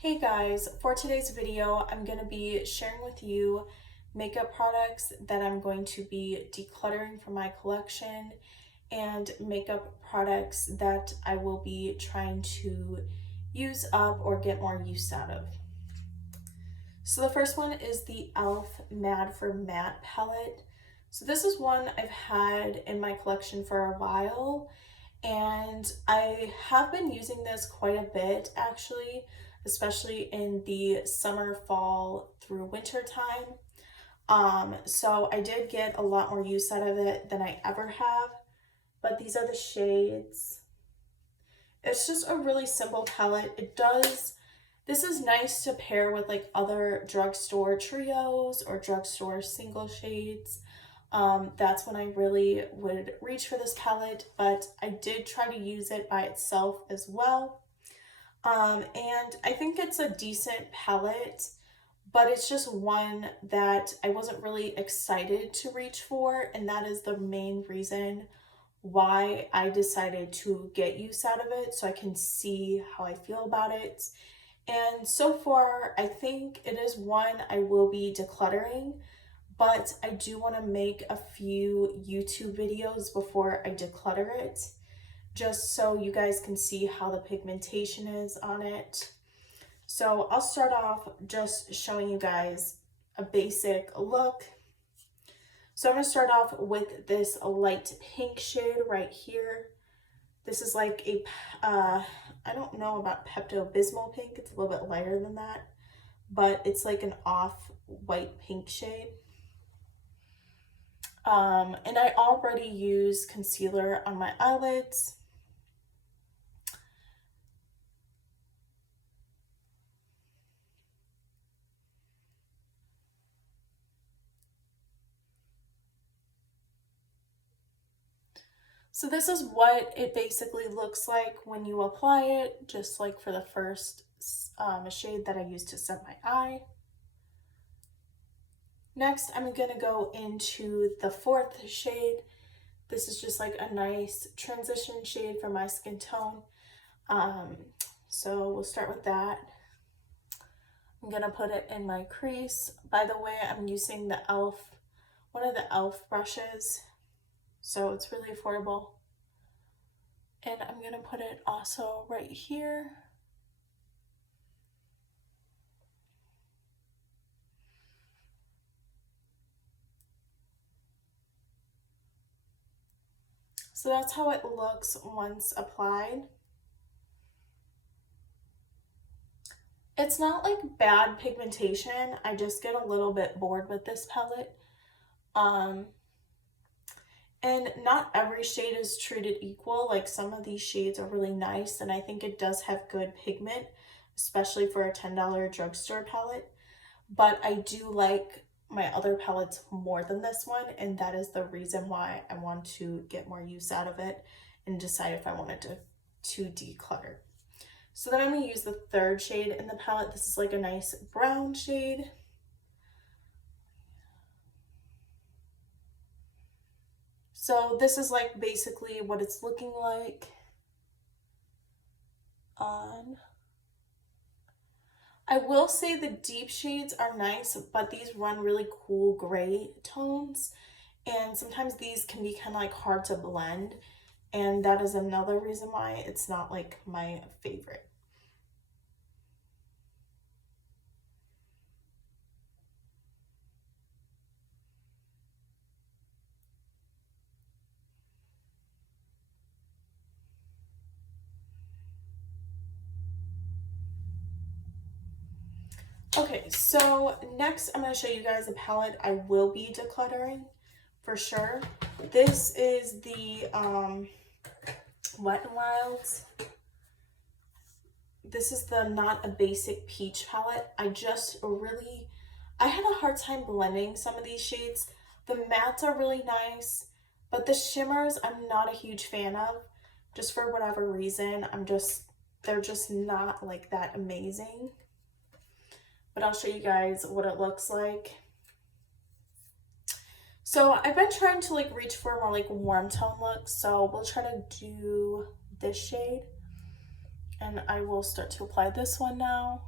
Hey guys, for today's video, I'm going to be sharing with you makeup products that I'm going to be decluttering from my collection and makeup products that I will be trying to use up or get more use out of. So the first one is the e.l.f. Mad for Matte palette. So this is one I've had in my collection for a while, and I have been using this quite a bit actually, especially in the summer, fall through winter time. So I did get a lot more use out of it than I ever have, but these are the shades. It's just a really simple palette. This is nice to pair with like other drugstore trios or drugstore single shades. That's when I really would reach for this palette, but I did try to use it by itself as well. And I think it's a decent palette, but it's just one that I wasn't really excited to reach for, and that is the main reason why I decided to get use out of it so I can see how I feel about it. And so far, I think it is one I will be decluttering, but I do want to make a few YouTube videos before I declutter it, just so you guys can see how the pigmentation is on it. So I'll start off just showing you guys a basic look. So I'm going to start off with this light pink shade right here. This is like a, I don't know about Pepto-Bismol pink. It's a little bit lighter than that, but it's like an off-white pink shade. And I already use concealer on my eyelids. So this is what it basically looks like when you apply it, just like for the first shade that I used to set my eye. Next, I'm going to go into the fourth shade. This is just like a nice transition shade for my skin tone. So we'll start with that. I'm going to put it in my crease. By the way, I'm using the e.l.f., one of the e.l.f. brushes, so it's really affordable. And I'm going to put it also right here. So that's how it looks once applied. It's not like bad pigmentation. I just get a little bit bored with this palette. And not every shade is treated equal. Like some of these shades are really nice, and I think it does have good pigment, especially for a $10 drugstore palette. But I do like my other palettes more than this one, and that is the reason why I want to get more use out of it and decide if I wanted to declutter. So then I'm going to use the third shade in the palette. This is like a nice brown shade. So this is like basically what it's looking like on. I will say the deep shades are nice, but these run really cool gray tones, and sometimes these can be kind of like hard to blend, and that is another reason why it's not like my favorite. Okay, so next I'm going to show you guys a palette I will be decluttering for sure. This is the Wet n Wild's. This is the Not a Basic Peach palette. I had a hard time blending some of these shades. The mattes are really nice, but the shimmers I'm not a huge fan of. Just for whatever reason, they're just not like that amazing. But I'll show you guys what it looks like. So I've been trying to like reach for more like warm tone looks, so we'll try to do this shade. And I will start to apply this one now.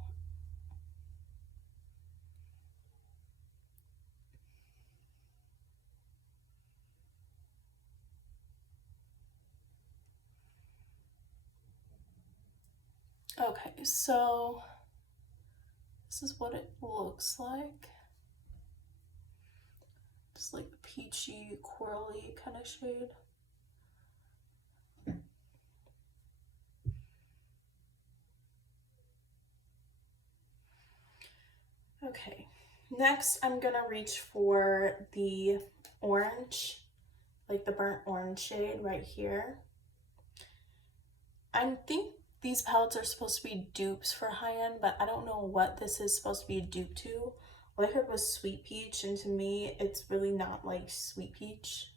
Okay, so this is what it looks like. Just like a peachy, corally kind of shade. Okay, next I'm gonna reach for the orange, like the burnt orange shade right here. I think these palettes are supposed to be dupes for high-end, but I don't know what this is supposed to be a dupe to. All I heard was sweet peach, and to me, it's really not like sweet peach.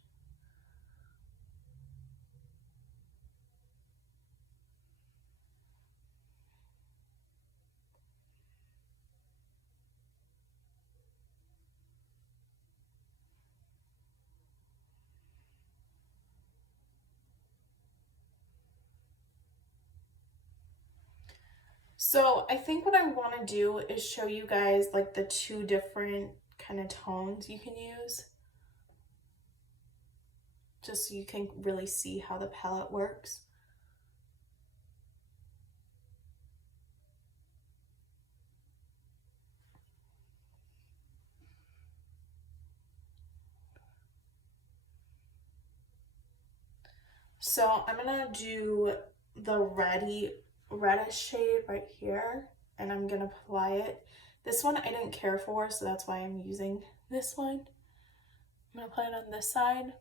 So I think what I want to do is show you guys like the two different kind of tones you can use, just so you can really see how the palette works. So I'm gonna do the reddish shade right here, and I'm gonna apply it. This one I didn't care for, so that's why I'm using this one. I'm gonna apply it on this side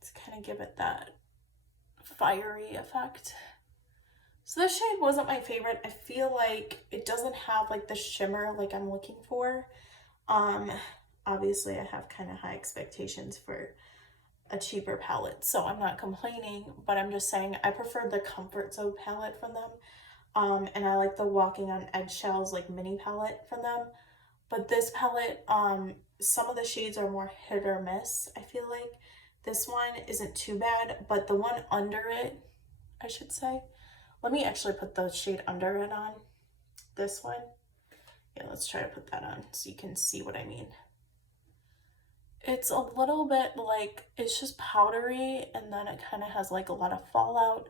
to kind of give it that fiery effect. So this shade wasn't my favorite. I feel like it doesn't have like the shimmer like I'm looking for. Obviously I have kind of high expectations for a cheaper palette, so I'm not complaining, but I'm just saying I prefer the Comfort Zone palette from them. And I like the Walking on Eggshells like mini palette from them. But this palette, some of the shades are more hit or miss, I feel like. This one isn't too bad, but the one under it, I should say. Let me actually put the shade under it on. This one. Yeah, let's try to put that on so you can see what I mean. It's a little bit like, it's just powdery, and then it kind of has like a lot of fallout,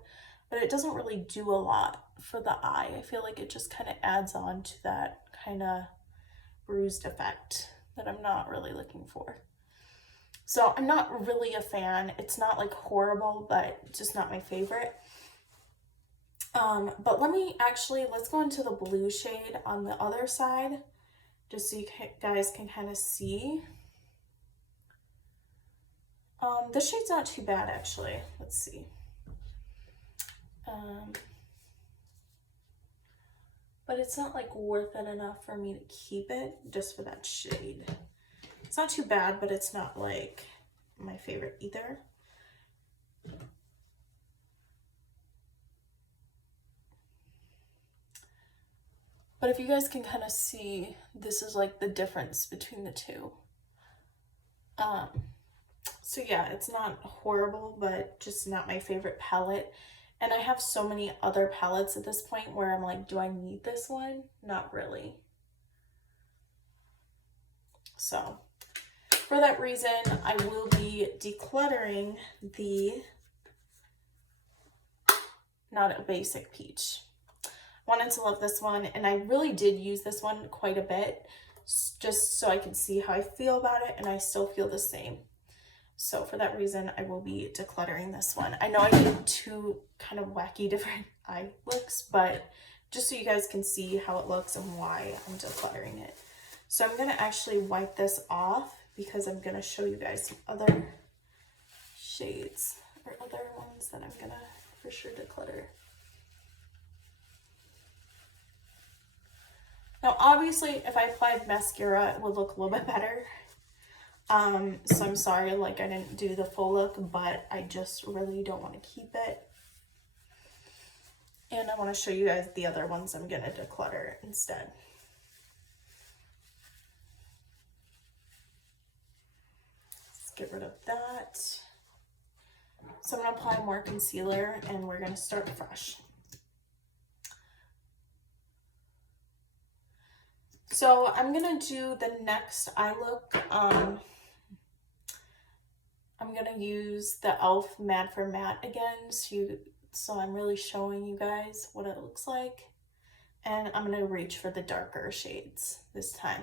but it doesn't really do a lot for the eye. I feel like it just kind of adds on to that kind of bruised effect that I'm not really looking for. So I'm not really a fan. It's not like horrible, but just not my favorite. But let's go into the blue shade on the other side, just so you guys can kind of see. This shade's not too bad, actually. Let's see. But it's not like worth it enough for me to keep it just for that shade. It's not too bad, but it's not like my favorite either. But if you guys can kind of see, this is like the difference between the two. So yeah, it's not horrible, but just not my favorite palette. And I have so many other palettes at this point where I'm like, do I need this one? Not really. So for that reason, I will be decluttering the Not a Basic Peach. Wanted to love this one, and I really did use this one quite a bit, just so I could see how I feel about it, and I still feel the same. So for that reason, I will be decluttering this one. I know I did two kind of wacky different eye looks, but just so you guys can see how it looks and why I'm decluttering it. So I'm going to actually wipe this off because I'm going to show you guys some other shades or other ones that I'm going to for sure declutter. Now, obviously, if I applied mascara, it would look a little bit better. So I'm sorry, like I didn't do the full look, but I just really don't want to keep it. And I want to show you guys the other ones I'm going to declutter instead. Let's get rid of that. So I'm going to apply more concealer and we're going to start fresh. So I'm going to do the next eye look. I'm going to use the e.l.f. Mad for Matte again, so So I'm really showing you guys what it looks like. And I'm gonna reach for the darker shades this time.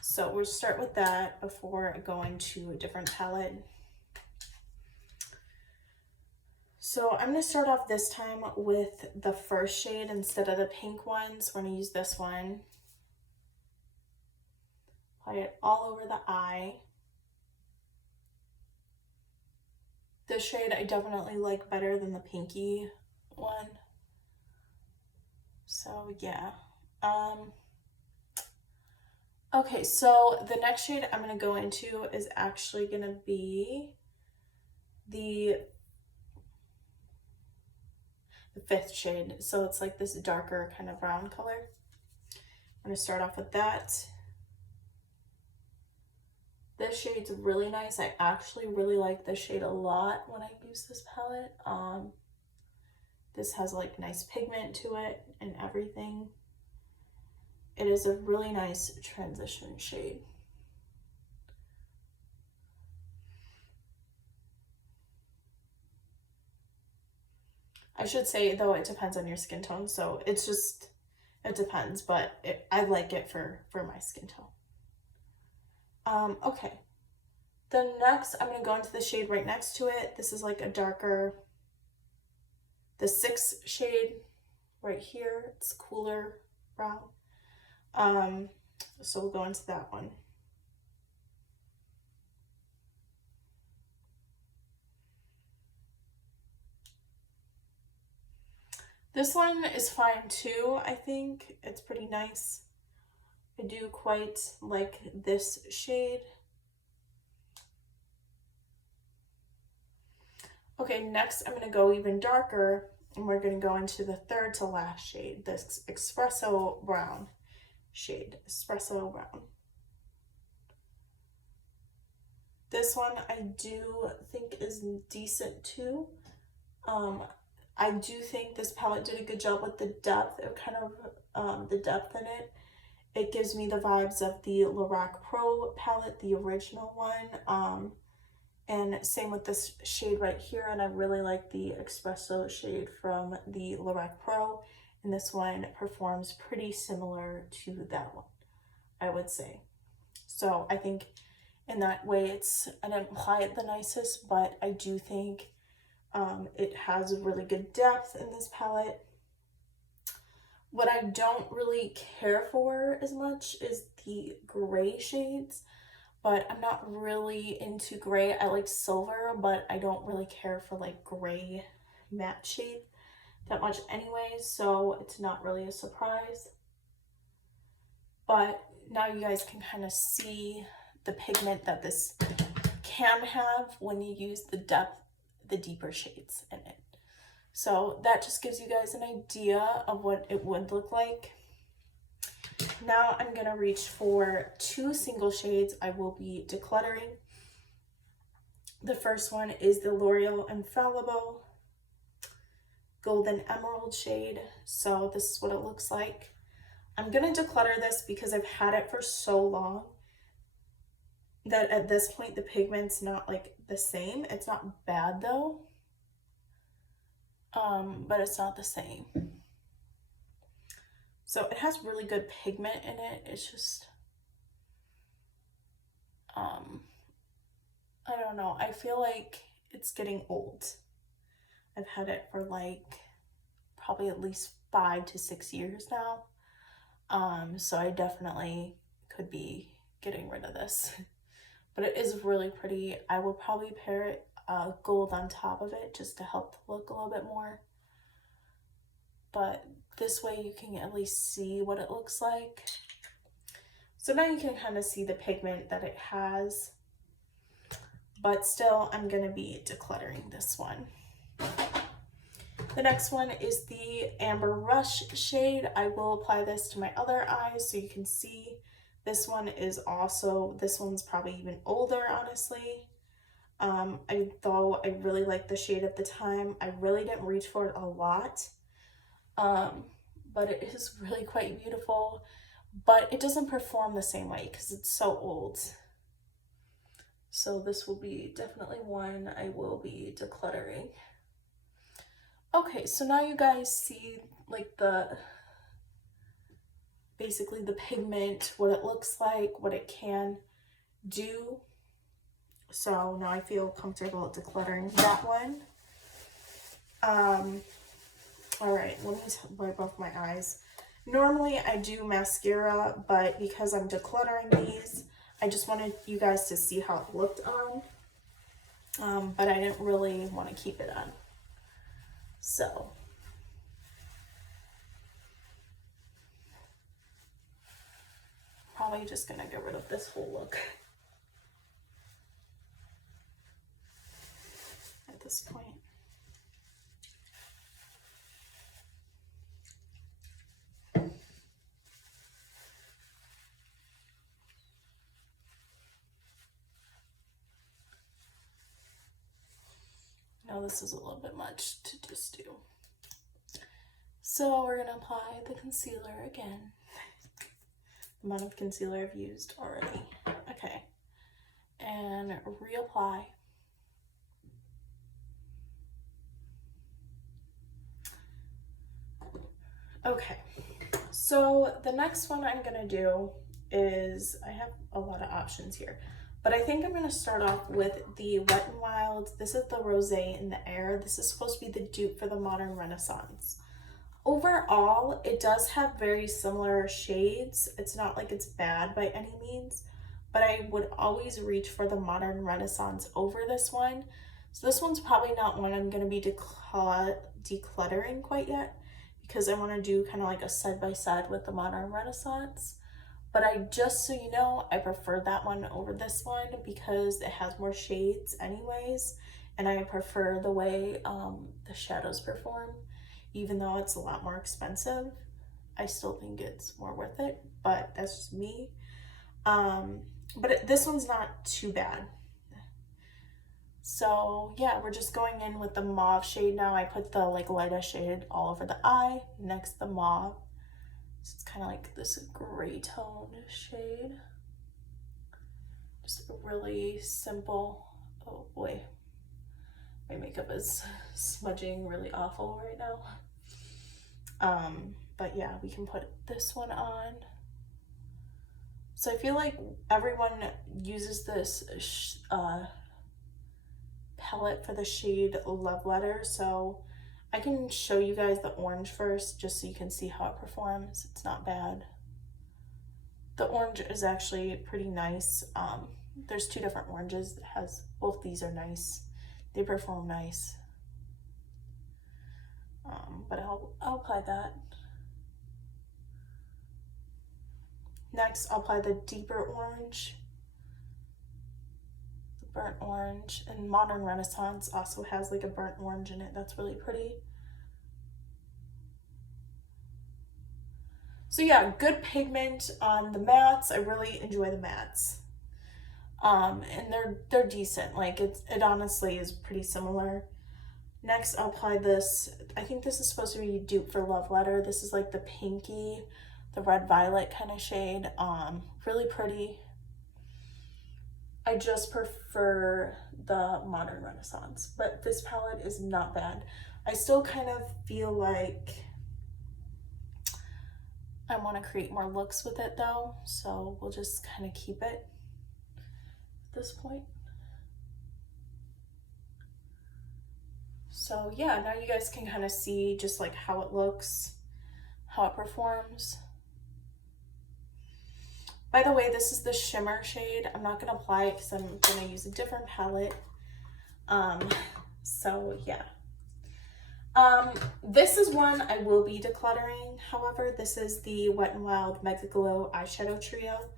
So we'll start with that before going to a different palette. So I'm gonna start off this time with the first shade instead of the pink ones. We're gonna use this one. Apply it all over the eye. This shade I definitely like better than the pinky one. So yeah. Okay, so the next shade I'm gonna go into is actually gonna be the fifth shade. So it's like this darker kind of brown color. I'm gonna start off with that. This shade's really nice. I actually really like this shade a lot when I use this palette. This has like nice pigment to it and everything. It is a really nice transition shade. I should say though, it depends on your skin tone. So it's just, it depends, but I like it for my skin tone. Okay. Then next, I'm gonna go into the shade right next to it. This is like a darker, the 6th shade right here. It's cooler brown. So we'll go into that one. This one is fine too, I think. It's pretty nice. I do quite like this shade. Okay, next I'm gonna go even darker, and we're gonna go into the 3rd to last shade, this espresso brown shade, espresso brown. This one I do think is decent too. I do think this palette did a good job with the depth, the depth in it. It gives me the vibes of the Lorac Pro palette, the original one. And same with this shade right here, and I really like the espresso shade from the Lorac Pro, and this one performs pretty similar to that one, I would say. So I think in that way I didn't apply it the nicest, but I do think it has a really good depth in this palette. What I don't really care for as much is the gray shades, but I'm not really into gray. I like silver, but I don't really care for like gray matte shade that much anyway, so it's not really a surprise. But now you guys can kind of see the pigment that this can have when you use the depth, the deeper shades in it. So that just gives you guys an idea of what it would look like. Now I'm gonna reach for 2 single shades I will be decluttering. The first one is the L'Oreal Infallible Golden Emerald shade. So this is what it looks like. I'm gonna declutter this because I've had it for so long that at this point the pigment's not like the same. It's not bad though, but it's not the same. So it has really good pigment in it. It's just, I don't know. I feel like it's getting old. I've had it for like probably at least 5 to 6 years now. So I definitely could be getting rid of this. But it is really pretty. I will probably pair it gold on top of it just to help the look a little bit more. But this way you can at least see what it looks like. So now you can kind of see the pigment that it has. But still, I'm going to be decluttering this one. The next one is the Amber Rush shade. I will apply this to my other eye so you can see. This one is also, this one's probably even older, honestly. Though I really liked the shade at the time, I really didn't reach for it a lot. But it is really quite beautiful, but it doesn't perform the same way because it's so old. So this will be definitely one I will be decluttering. Okay, so now you guys see like basically the pigment, what it looks like, what it can do. So now I feel comfortable decluttering that one. All right, let me wipe off my eyes. Normally I do mascara, but because I'm decluttering these, I just wanted you guys to see how it looked on. But I didn't really want to keep it on. So, probably just gonna get rid of this whole look at this point. Now this is a little bit much to just do. So we're gonna apply the concealer again. The amount of concealer I've used already. Okay. And reapply. Okay. So the next one I'm gonna do is, I have a lot of options here, but I think I'm gonna start off with the Wet n Wild. This is the Rosé in the Air. This is supposed to be the dupe for the Modern Renaissance. Overall, it does have very similar shades. It's not like it's bad by any means, but I would always reach for the Modern Renaissance over this one. So this one's probably not one I'm gonna be decluttering quite yet, because I want to do kind of like a side-by-side with the Modern Renaissance. But just so you know, I prefer that one over this one because it has more shades anyways, and I prefer the way the shadows perform. Even though it's a lot more expensive, I still think it's more worth it, but that's just me. But this one's not too bad. So yeah, we're just going in with the mauve shade now. I put the like lightest shade all over the eye, next the mauve. So it's kind of like this gray tone shade. Just a really simple, oh boy, my makeup is smudging really awful right now. But yeah, we can put this one on. So I feel like everyone uses this palette for the shade Love Letter, so I can show you guys the orange first just so you can see how it performs. It's not bad. The orange is actually pretty nice. There's two different oranges that has, both these are nice. They perform nice. But I'll apply that. Next, I'll apply the deeper orange. Burnt orange, and Modern Renaissance also has like a burnt orange in it. That's really pretty. So yeah, good pigment on the mattes. I really enjoy the mattes. And they're decent. Like it honestly is pretty similar. Next, I'll apply this. I think this is supposed to be a dupe for Love Letter. This is like the pinky, the red violet kind of shade. Really pretty. I just prefer the Modern Renaissance, but this palette is not bad. I still kind of feel like I want to create more looks with it though, so we'll just kind of keep it at this point. So yeah, now you guys can kind of see just like how it looks, how it performs. By the way, this is the shimmer shade. I'm not gonna apply it because I'm gonna use a different palette. So yeah. This is one I will be decluttering. However, this is the Wet n Wild Mega Glow eyeshadow trio.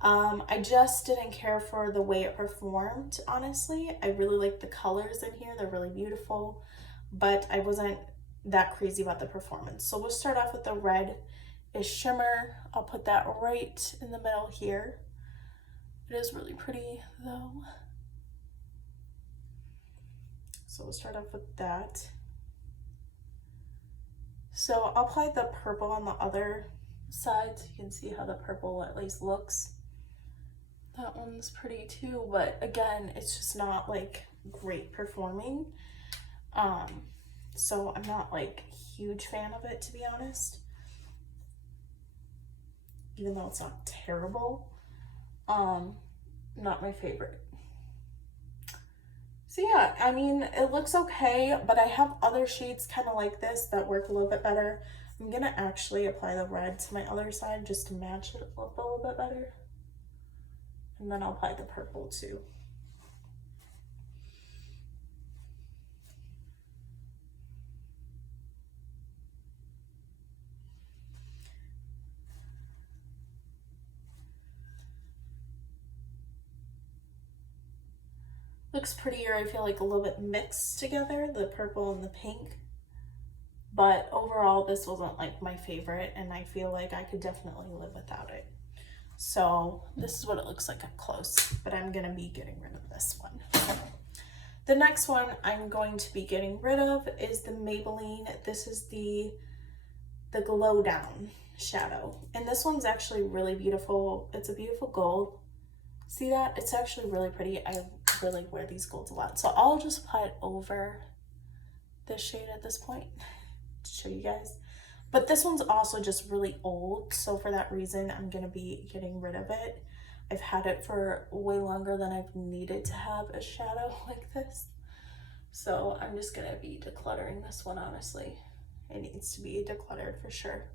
I just didn't care for the way it performed, honestly. I really like the colors in here. They're really beautiful, but I wasn't that crazy about the performance. So we'll start off with the red is shimmer. I'll put that right in the middle here. It is really pretty though. So we'll start off with that. So I'll apply the purple on the other side so you can see how the purple at least looks. That one's pretty too, but again, it's just not like great performing. so I'm not like a huge fan of it, to be honest, even though it's not terrible. Not my favorite. So yeah, I mean, it looks okay, but I have other shades kind of like this that work a little bit better. I'm gonna actually apply the red to my other side just to match it up a little bit better. And then I'll apply the purple too. Looks prettier, I feel like a little bit mixed together, the purple and the pink. But overall, this wasn't like my favorite, and I feel like I could definitely live without it. So this is what it looks like up close, but I'm gonna be getting rid of this one. The next one I'm going to be getting rid of is the Maybelline. This is the Glow Down shadow. And this one's actually really beautiful. It's a beautiful gold. See that? It's actually really pretty. I really wear these golds a lot. So I'll just apply it over this shade at this point to show you guys. But this one's also just really old. So for that reason, I'm going to be getting rid of it. I've had it for way longer than I've needed to have a shadow like this. So I'm just going to be decluttering this one, honestly. It needs to be decluttered for sure.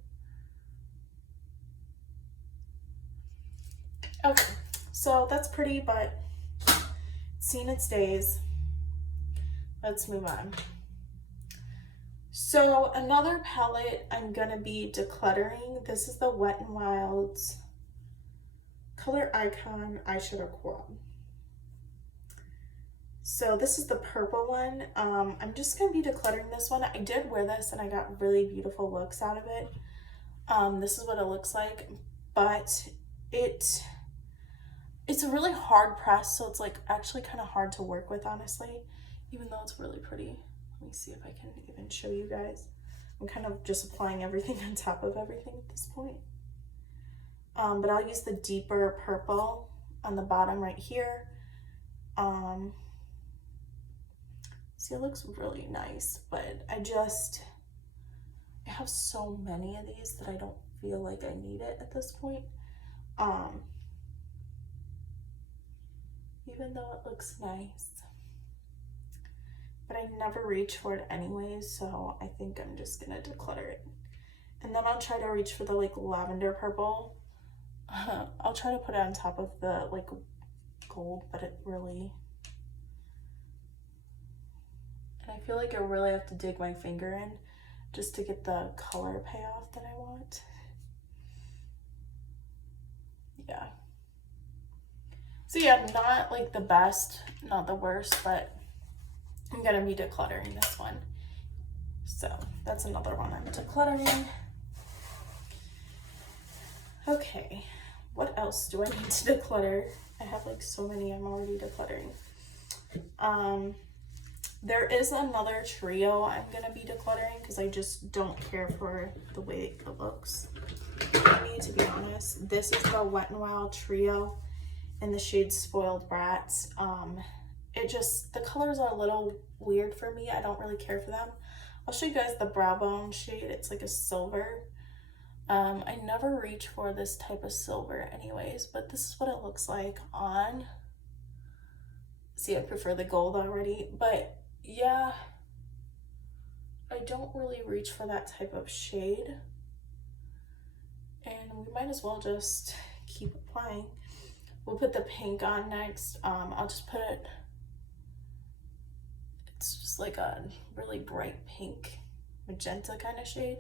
Okay, so that's pretty, but it's seen its days. Let's move on. So another palette I'm gonna be decluttering. This is the Wet n Wild's Color Icon Eyeshadow Quad. So this is the purple one. I'm just gonna be decluttering this one. I did wear this and I got really beautiful looks out of it. This is what it looks like, but it's a really hard press, so it's like actually kind of hard to work with, honestly, even though it's really pretty. Let me see if I can even show you guys. I'm kind of just applying everything on top of everything at this point. But I'll use the deeper purple on the bottom right here. See, it looks really nice, but I have so many of these that I don't feel like I need it at this point. Even though it looks nice, but I never reach for it anyways, so I think I'm just gonna declutter it. And then I'll try to reach for the like lavender purple. I'll try to put it on top of the like gold, but it really, and I feel like I really have to dig my finger in just to get the color payoff that I want. Yeah. So yeah, not like the best, not the worst, but I'm gonna be decluttering this one. So that's another one I'm decluttering. Okay, what else do I need to declutter? I have like so many I'm already decluttering. There is another trio I'm gonna be decluttering because I just don't care for the way it looks for me, to be honest. This is the Wet n Wild trio in the shade Spoiled Brats. The colors are a little weird for me. I don't really care for them. I'll show you guys the Brow Bone shade. It's like a silver. I never reach for this type of silver anyways, but this is what it looks like on. See, I prefer the gold already, but yeah, I don't really reach for that type of shade. And we might as well just keep applying. We'll put the pink on next. I'll just put it, it's just like a really bright pink, magenta kind of shade.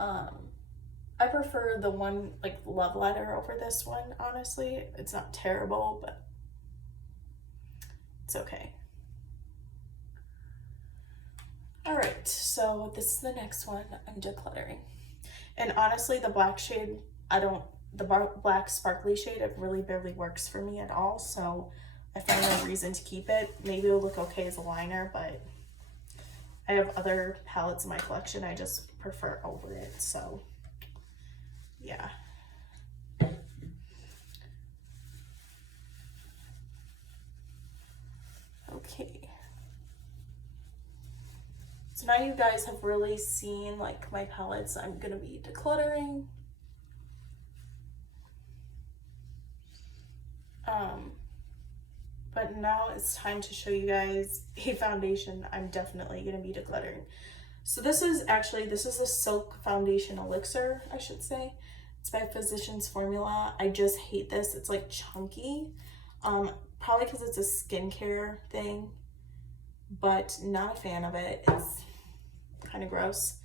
I prefer the one like Love Letter over this one, honestly. It's not terrible, but it's okay. All right, so this is the next one I'm decluttering. And honestly, the black shade, the black sparkly shade, it really barely works for me at all, so I find no reason to keep it. Maybe it'll look okay as a liner, but I have other palettes in my collection I just prefer over it, so yeah. Okay. So now you guys have really seen like my palettes I'm gonna be decluttering. But now it's time to show you guys a foundation I'm definitely gonna be decluttering. So this is a Silk Foundation Elixir, I should say. It's by Physicians Formula. I just hate this. It's like chunky. Probably because it's a skincare thing, but not a fan of it. It's kind of gross,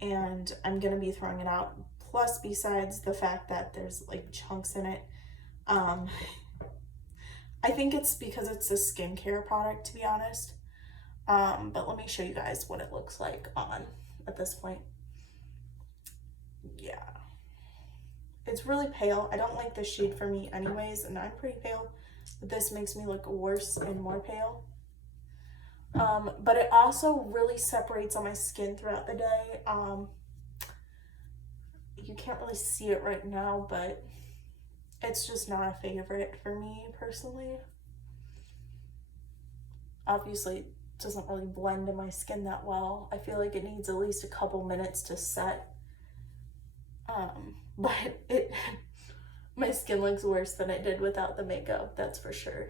and I'm gonna be throwing it out. Plus, besides the fact that there's like chunks in it, I think it's because it's a skincare product, to be honest. But let me show you guys what it looks like on at this point. Yeah. It's really pale. I don't like this shade for me anyways, and I'm pretty pale. But this makes me look worse and more pale. But it also really separates on my skin throughout the day. You can't really see it right now, but it's just not a favorite for me personally. Obviously, it doesn't really blend in my skin that well. I feel like it needs at least a couple minutes to set. But my skin looks worse than it did without the makeup, that's for sure.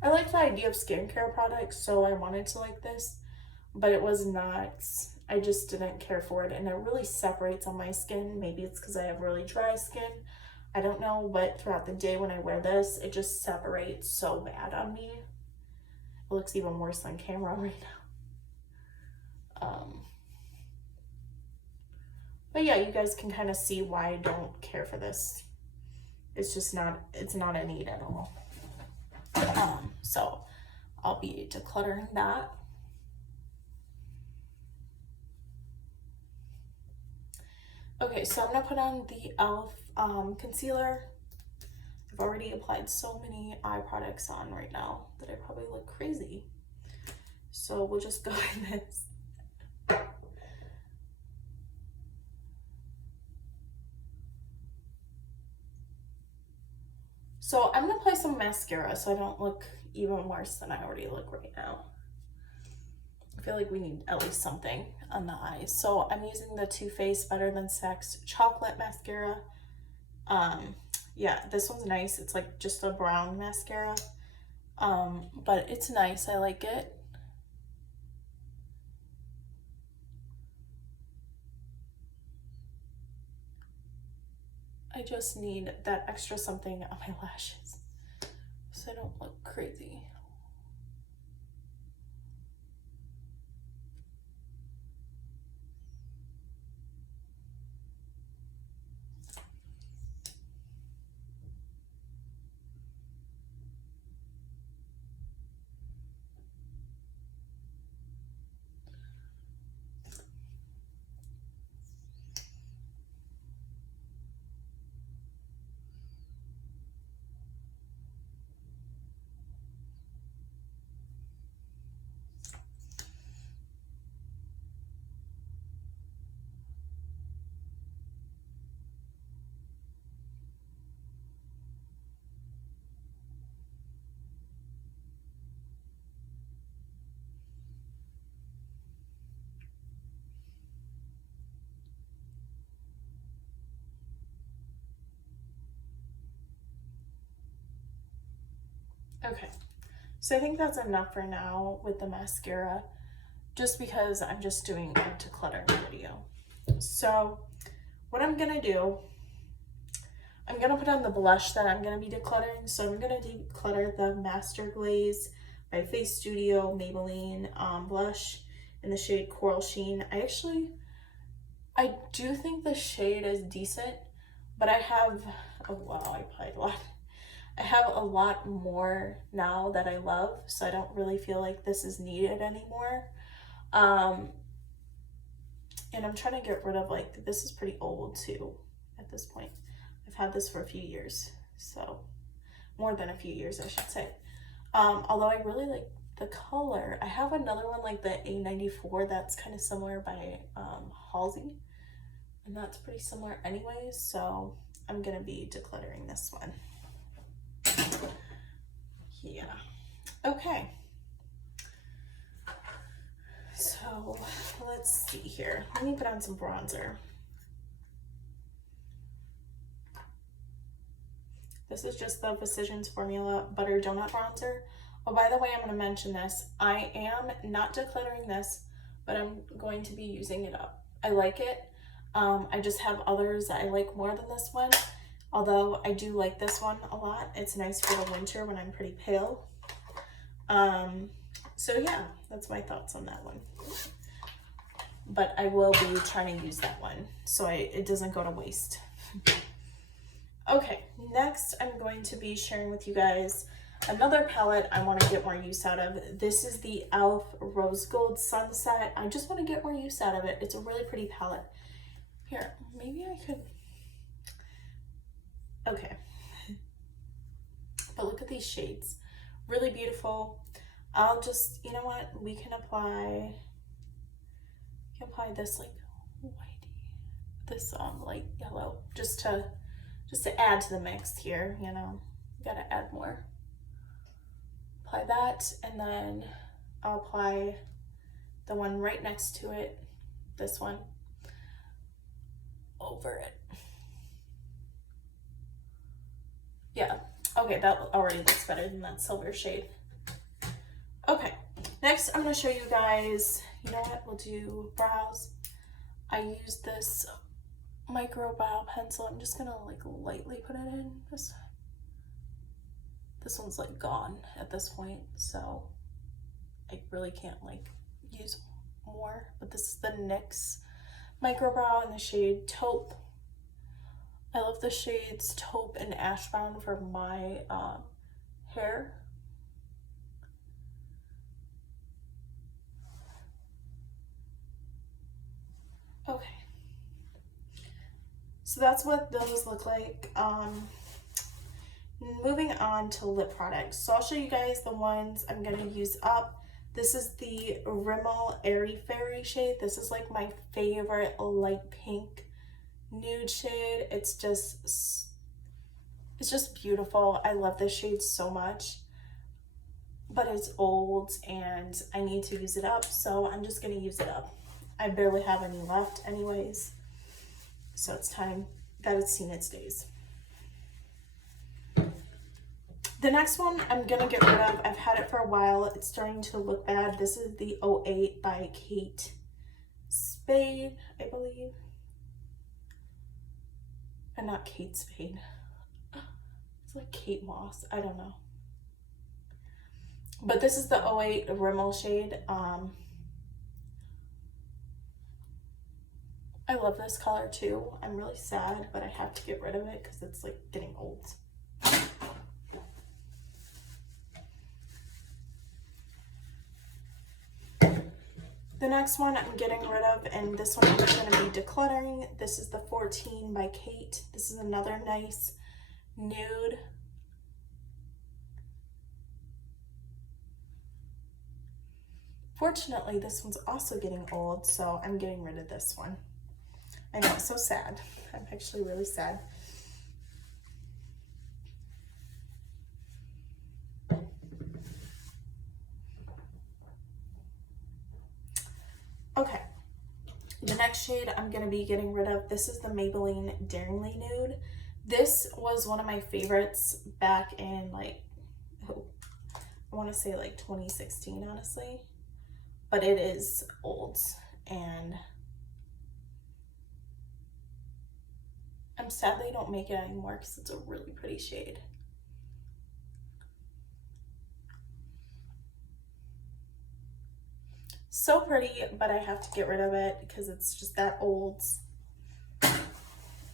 I like the idea of skincare products, so I wanted to like this, but it was not, I just didn't care for it, and it really separates on my skin. Maybe it's because I have really dry skin, I don't know, but throughout the day when I wear this, it just separates so bad on me. It looks even worse on camera right now. But yeah, you guys can kind of see why I don't care for this. It's just not, it's not a need at all. So I'll be decluttering that. Okay, so I'm gonna put on the e.l.f. Concealer. I've already applied so many eye products on right now that I probably look crazy. So we'll just go with this. So I'm gonna apply some mascara so I don't look even worse than I already look right now. I feel like we need at least something on the eyes. So I'm using the Too Faced Better Than Sex Chocolate Mascara. Yeah, this one's nice. It's like just a brown mascara. But it's nice, I like it. I just need that extra something on my lashes so I don't look crazy. Okay, so I think that's enough for now with the mascara, just because I'm just doing a decluttering video. So what I'm gonna do, I'm gonna put on the blush that I'm gonna be decluttering. So I'm gonna declutter the Master Glaze by Face Studio Maybelline blush in the shade Coral Sheen. I do think the shade is decent, but I have, oh wow, I applied a lot. I have a lot more now that I love, so I don't really feel like this is needed anymore. And I'm trying to get rid of, like, this is pretty old too at this point. I've had this for a few years, so more than a few years, I should say. Although I really like the color. I have another one like the A94 that's kind of similar by Halsey, and that's pretty similar anyways, so I'm gonna be decluttering this one. Yeah, okay. So let's see here. Let me put on some bronzer. This is just the Physicians Formula Butter Donut Bronzer. Oh, by the way, I'm going to mention this. I am not decluttering this, but I'm going to be using it up. I like it. I just have others that I like more than this one. Although I do like this one a lot. It's nice for the winter when I'm pretty pale. So yeah, that's my thoughts on that one. But I will be trying to use that one so it doesn't go to waste. Okay, next I'm going to be sharing with you guys another palette I want to get more use out of. This is the e.l.f. Rose Gold Sunset. I just want to get more use out of it. It's a really pretty palette. Here, maybe I could... Okay. But look at these shades. Really beautiful. I'll just, you know what? We can apply this like whitey, this light yellow, just to add to the mix here, you know. Gotta add more. Apply that, and then I'll apply the one right next to it, this one, over it. Yeah, okay, that already looks better than that silver shade. Okay, next I'm gonna show you guys, you know what, we'll do brows. I use this micro brow pencil. I'm just gonna like lightly put it in. This one's like gone at this point, so I really can't like use more. But this is the NYX micro brow in the shade Taupe. I love the shades Taupe and Ash Brown for my hair. Okay. So that's what those look like. Moving on to lip products. So I'll show you guys the ones I'm going to use up. This is the Rimmel Airy Fairy shade. This is like my favorite light pink nude shade. It's just beautiful. I love this shade so much. But it's old and I need to use it up, so I'm just going to use it up. I barely have any left anyways. So it's time that it's seen its days. The next one I'm gonna get rid of. I've had it for a while. It's starting to look bad. This is the 08 by Kate Spade, I believe. And not Kate Spade. It's like Kate Moss. I don't know. But this is the 08 Rimmel shade. I love this color too. I'm really sad, but I have to get rid of it because it's like getting old. The next one I'm getting rid of, and this one I'm going to be decluttering. This is the 14 by Kate. This is another nice nude. Fortunately, this one's also getting old, so I'm getting rid of this one. I know, it's so sad. I'm actually really sad. Okay, the next shade I'm going to be getting rid of, this is the Maybelline Daringly Nude. This was one of my favorites back in like, I want to say like 2016, honestly. But it is old, and I'm sad they don't make it anymore because it's a really pretty shade. So pretty, but I have to get rid of it because it's just that old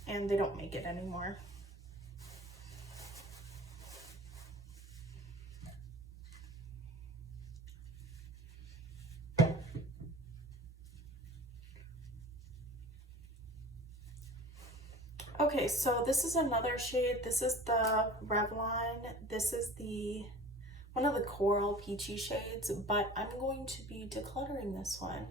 and they don't make it anymore. Okay, so this is another shade. This is the Revlon. This is the one of the coral peachy shades, but I'm going to be decluttering this one.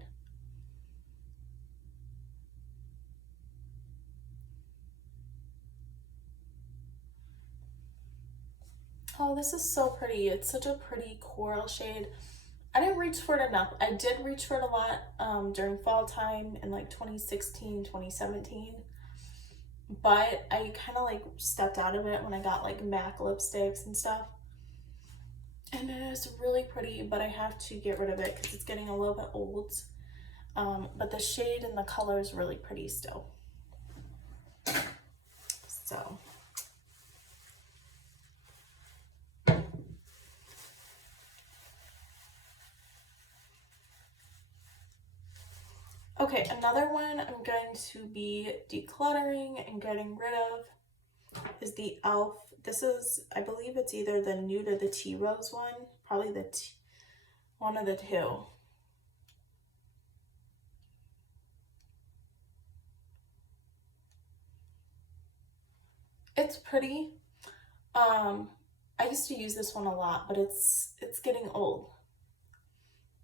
Oh, this is so pretty. It's such a pretty coral shade. I didn't reach for it enough. I did reach for it a lot during fall time in like 2016, 2017. But I kind of like stepped out of it when I got like MAC lipsticks and stuff. And it is really pretty, but I have to get rid of it because it's getting a little bit old. But the shade and the color is really pretty still. So. Okay, another one I'm going to be decluttering and getting rid of is the e.l.f. This is, I believe it's either the nude or the tea rose one. Probably the one of the two. It's pretty. I used to use this one a lot, but it's getting old.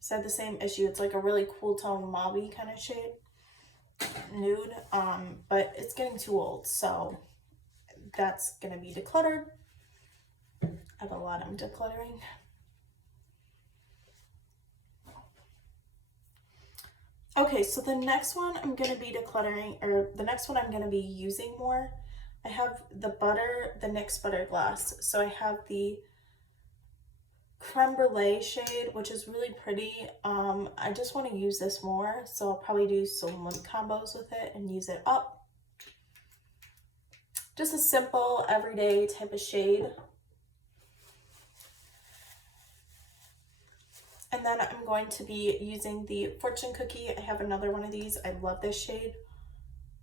So I had the same issue. It's like a really cool tone mauve kind of shade. Nude. But it's getting too old, so that's gonna be decluttered. I have a lot I'm decluttering. Okay, so the next one I'm gonna be decluttering, or the next one I'm gonna be using more. I have the NYX Butter Gloss. So I have the Creme Brulee shade, which is really pretty. I just want to use this more, so I'll probably do some lip combos with it and use it up. Just a simple, everyday type of shade. And then I'm going to be using the Fortune Cookie. I have another one of these. I love this shade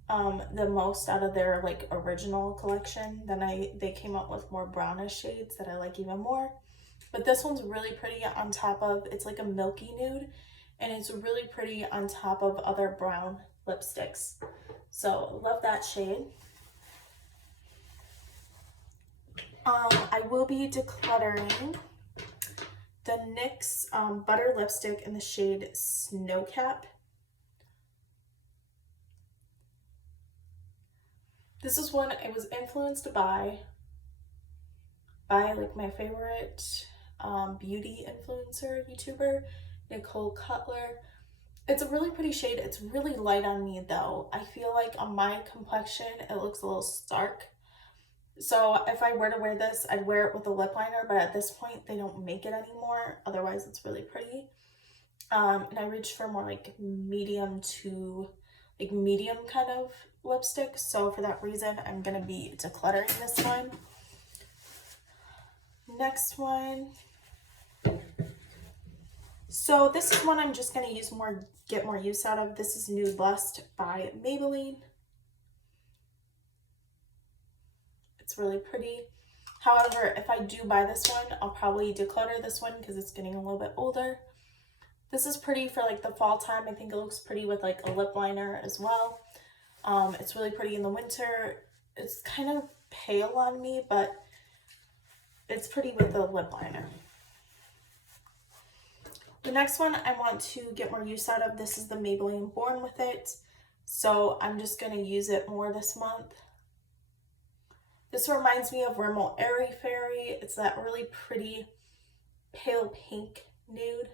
the most out of their like original collection. Then they came out with more brownish shades that I like even more. But this one's really pretty on top of, it's like a milky nude, and it's really pretty on top of other brown lipsticks. So love that shade. I will be decluttering the NYX Butter Lipstick in the shade Snowcap. This is one I was influenced by like my favorite beauty influencer YouTuber, Nicole Cutler. It's a really pretty shade. It's really light on me though. I feel like on my complexion it looks a little stark. So if I were to wear this, I'd wear it with a lip liner, but at this point they don't make it anymore. Otherwise it's really pretty. And I reached for more like medium kind of lipstick. So for that reason, I'm gonna be decluttering this one. Next one. So this is one I'm just gonna get more use out of. This is Nude Lust by Maybelline. It's really pretty. However, if I do buy this one, I'll probably declutter this one because it's getting a little bit older. This is pretty for like the fall time. I think it looks pretty with like a lip liner as well. It's really pretty in the winter. It's kind of pale on me, but it's pretty with the lip liner. The next one I want to get more use out of, this is the Maybelline Born With It. So I'm just going to use it more this month. This reminds me of Rimmel Airy Fairy. It's that really pretty pale pink nude.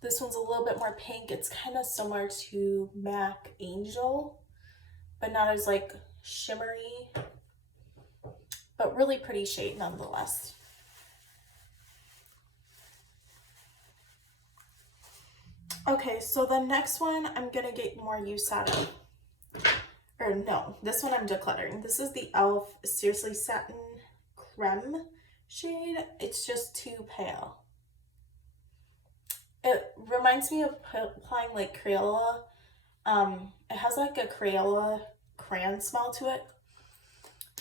This one's a little bit more pink. It's kind of similar to MAC Angel, but not as like shimmery, but really pretty shade nonetheless. Okay, so the next one I'm gonna get more use out of. Or no, this one I'm decluttering. This is the e.l.f. Seriously Satin Creme shade. It's just too pale. It reminds me of applying like Crayola. It has like a Crayola crayon smell to it.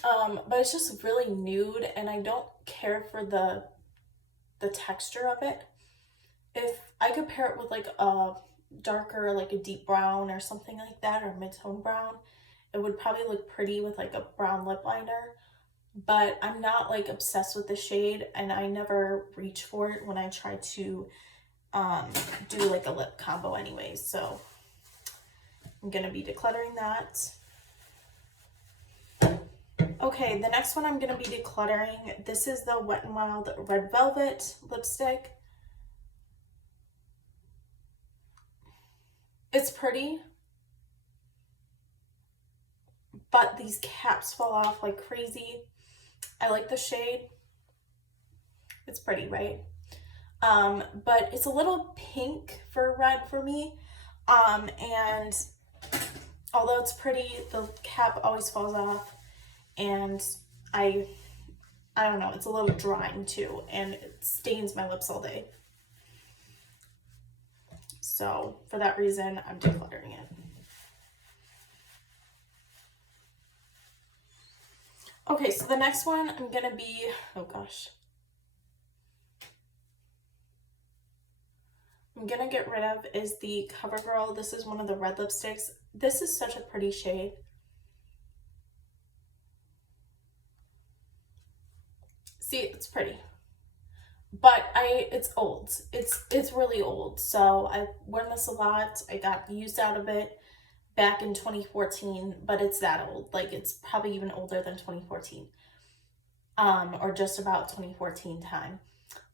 But it's just really nude, and I don't care for the texture of it. If I could pair it with like a darker, like a deep brown or something like that, or mid-tone brown, it would probably look pretty with like a brown lip liner. But I'm not like obsessed with the shade, and I never reach for it when I try to do like a lip combo anyways. So I'm gonna be decluttering that. Okay, the next one I'm going to be decluttering. This is the Wet n Wild Red Velvet lipstick. It's pretty, but these caps fall off like crazy. I like the shade. It's pretty, right? But it's a little pink for red for me. And although it's pretty, the cap always falls off, and I don't know, it's a little drying too, and it stains my lips all day. So for that reason, I'm decluttering it. Okay, so the next one I'm gonna be, oh gosh. I'm gonna get rid of is the CoverGirl. This is one of the red lipsticks. This is such a pretty shade. See, it's pretty. But it's old. It's really old. So I worn this a lot. I got used out of it back in 2014, but it's that old. Like, it's probably even older than 2014. Or just about 2014 time.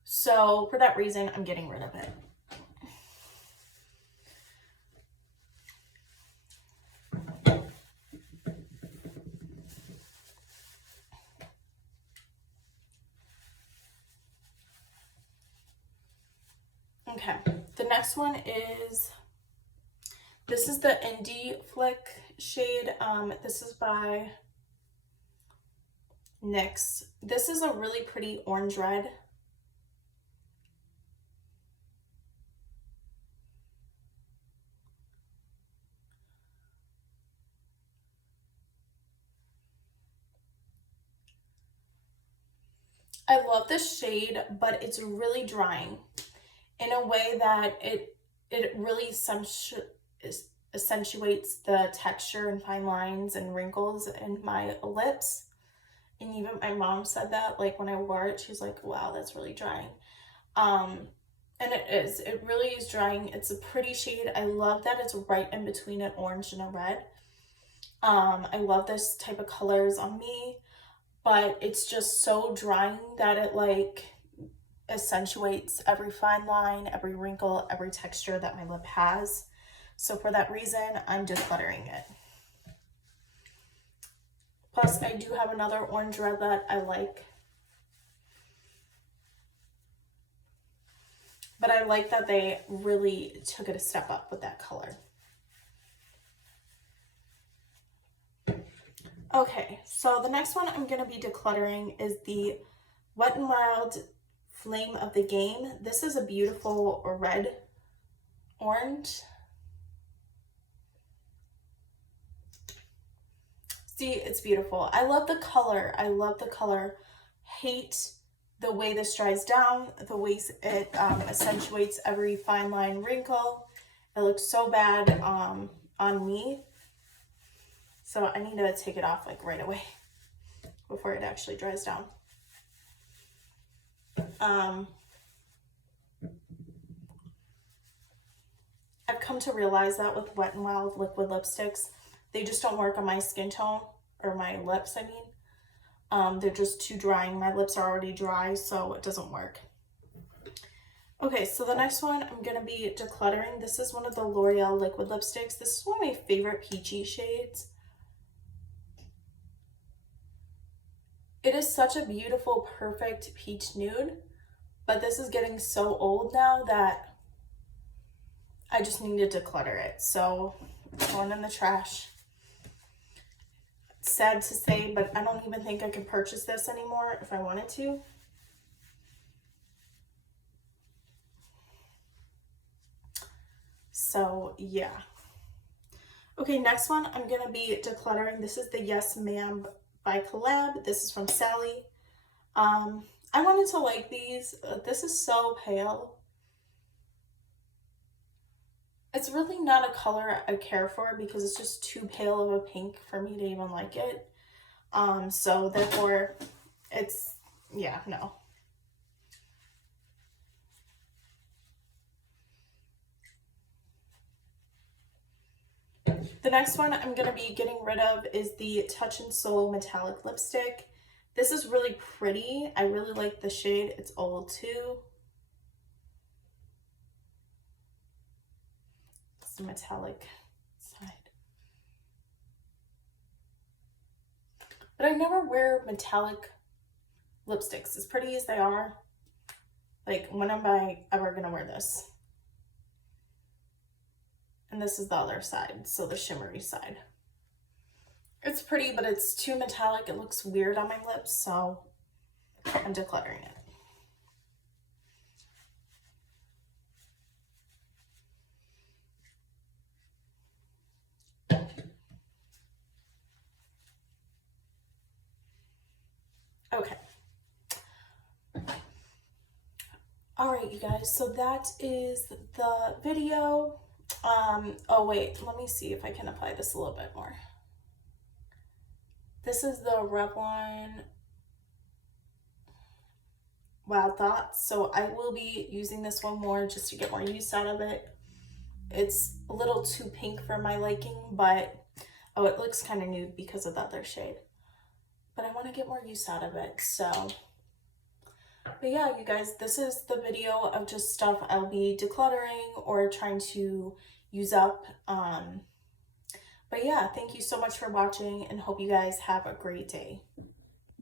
So for that reason, I'm getting rid of it. Okay, the next one is, this is the Indie Flick shade. This is by NYX. This is a really pretty orange red. I love this shade, but it's really drying in a way that it really accentuates the texture and fine lines and wrinkles in my lips. And even my mom said that, like, when I wore it, she's like, wow, that's really drying. And it really is drying. It's a pretty shade. I love that it's right in between an orange and a red. I love this type of colors on me, but it's just so drying that it like accentuates every fine line, every wrinkle, every texture that my lip has. So for that reason, I'm decluttering it. Plus, I do have another orange red that I like. But I like that they really took it a step up with that color. Okay, so the next one I'm going to be decluttering is the Wet n Wild Flame of the Game. This is a beautiful red orange. See, it's beautiful. I love the color. I love the color. Hate the way this dries down, the way it accentuates every fine line wrinkle. It looks so bad on me. So I need to take it off like right away before it actually dries down. I've come to realize that with Wet n Wild liquid lipsticks, they just don't work on my skin tone, or my lips, I mean. They're just too drying. My lips are already dry, so it doesn't work. Okay, so the next one I'm going to be decluttering. This is one of the L'Oreal liquid lipsticks. This is one of my favorite peachy shades. It is such a beautiful, perfect peach nude, but this is getting so old now that I just need to declutter it. So it's going in the trash. It's sad to say, but I don't even think I can purchase this anymore if I wanted to. So yeah. Okay, next one I'm gonna be decluttering. This is the Yes Ma'am by Collab. This is from Sally. I wanted to like these. This is so pale. It's really not a color I care for because it's just too pale of a pink for me to even like it. So therefore it's, yeah, no. The next one I'm going to be getting rid of is the Touch and Soul Metallic Lipstick. This is really pretty. I really like the shade. It's old too. It's the metallic side. But I never wear metallic lipsticks, as pretty as they are. Like, when am I ever gonna wear this? And this is the other side, so the shimmery side. It's pretty, but it's too metallic. It looks weird on my lips, so I'm decluttering it. Okay. All right, you guys, so that is the video. Oh wait, let me see if I can apply this a little bit more. This is the Revlon Wild Thoughts, so I will be using this one more just to get more use out of it. It's a little too pink for my liking, but oh, it looks kind of nude because of the other shade. But I want to get more use out of it, so. But yeah, you guys, this is the video of just stuff I'll be decluttering or trying to use up. But yeah, thank you so much for watching and hope you guys have a great day.